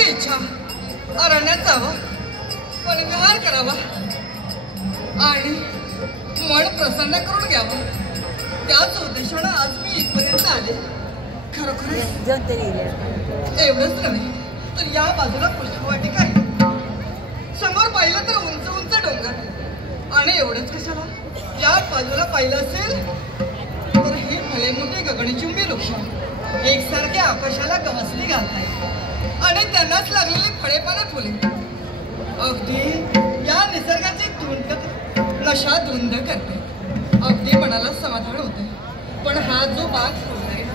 माझी इच्छा अरण्यात जावं, पण विहार करावा आणि मन प्रसन्न करून घ्यावं. त्याच उद्देशानं आज मी इथपर्यंत आले. खरोखर एवढंच नव्हे तर या बाजूला पुष्पवाटिका आहे, समोर पाहिलं तर उंच उंच डोंगर, आणि एवढंच कशाला या बाजूला पाहिलं असेल तर हे भले मोठे गगनचुंबी वृक्ष एकसारख्या आकाशाला गवसणी घालतायत आणि त्यांनाच लागलेली फळेपानं फुले अगदी या निसर्गाची नशा धुंद करते. अगदी मनाला समाधान होते. पण हा जो बाग फुललाय ना,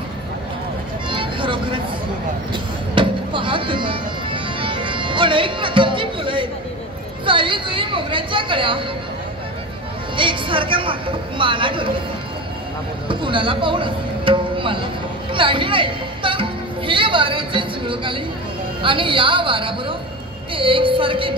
खरोखरच पहा तुम्ही, अनेक प्रकारची फुलं आहेत. जाई जुई मोगऱ्याच्या कळ्या एकसारख्या माना ठेवतात. कुणाला पाहून असते, मला नाही तर हे वाऱ्याचे झुळूक आले आणि या वाऱ्याबरोबर ते एकसारखे